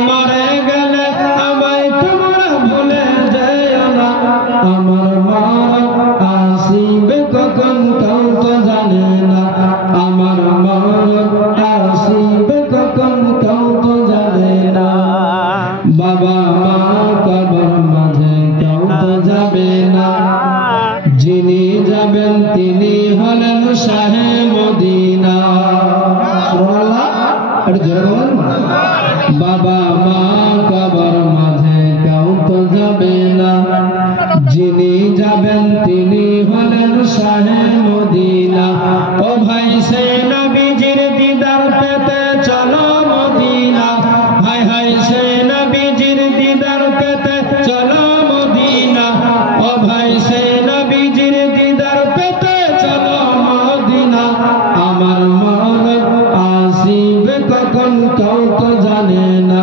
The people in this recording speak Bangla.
মরে গেলে আমায় তোমরা ভুলে যেও না আমার মরণ আসিবে কখন কেউ তো জানে না আমার মরণ আসিবে কখন কেউ তো জানে না বাবা মা কবর মাঝে কেউ তো যাবে না যিনি যাবেন তিনি হলেন শাহে মদিনা বাবা মা কবর মাঝে কেউ তো যাবে না যিনি যাবেন তিনি হলেন শাহে মদিনা ও ভাই সে নবীজির দিদার পেতে চলো মদিনা হায় হায় সে নবীজির দিদার পেতে চলো মদিনা ও ভাই সে নবীজির দিদার পেতে চলো মদিনা আমার মরণ আসিবে কখন কেউ তো জানে না